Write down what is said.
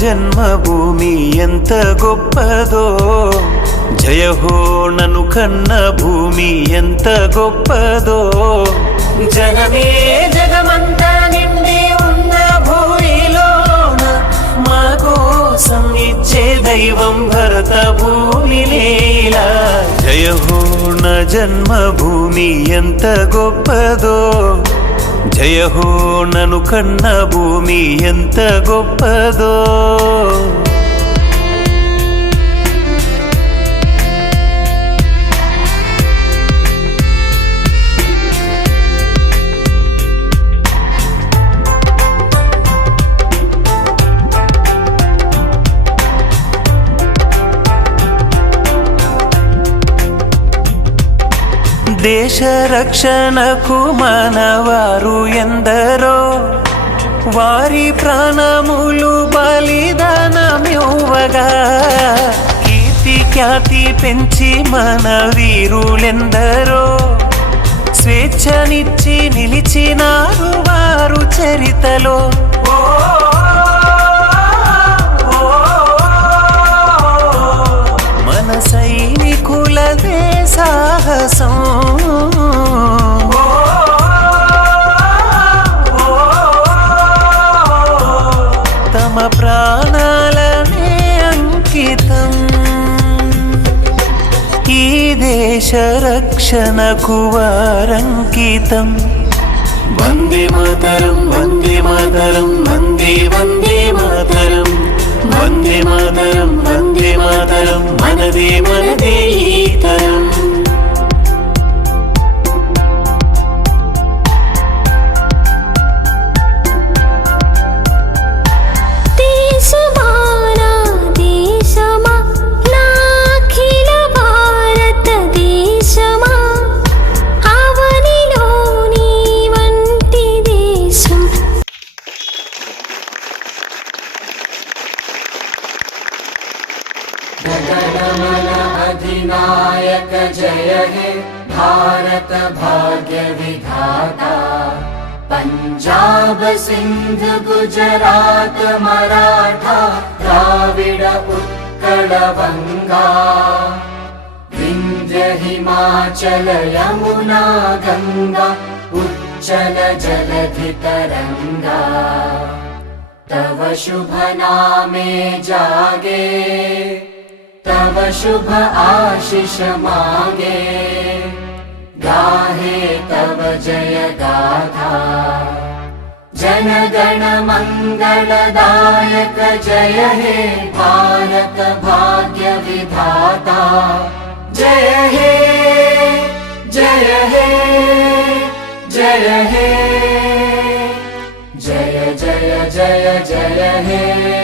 జన్మభూమి ఎంత గొప్పదో. జయ హో నను కన్న భూమి ఎంత గొప్పదో. జనమే జగమంతా నిండి ఉన్న భూమిలోన మా కోసం ఇచ్చే దైవం భరత భూమి లీలా. జయ హో నా జన్మభూమి ఎంత గొప్పదో. జయ హో నను కన్న భూమి ఎంత గొప్పదో. దేశ రక్షణకు మనవారు ఎందరో? వారి ప్రాణములు బలిదానమివ్వగా. కీర్తి ఖ్యాతి పెంచి మన వీరులెందరో? స్వేచ్ఛనిచ్చి నిలిచినారు వారు చరితలో. ఓ, దేశ రక్షణకు వారంకితం వందే మాతరం వందే మాతరం వందే వందే మాతరం. వందే మాతరం వందే మాతరం మనదే మనదే. अधिनायक जय हे भारत भाग्य विधाता। पञ्जाब सिन्ध गुजरात मराठा द्राविड उत्कल वङ्गा विन्ध्य हिमाचल यमुना गङ्गा उच्चल जलधि तरङ्गा तव शुभ नामे जागे तव शुभ आशिष मागे। गाहे तव जय गाथा। जनगण मङ्गलदायक जय हे भारत भाग्य विधाता। जय हे जय हे जय हे। जय जय जय जय हे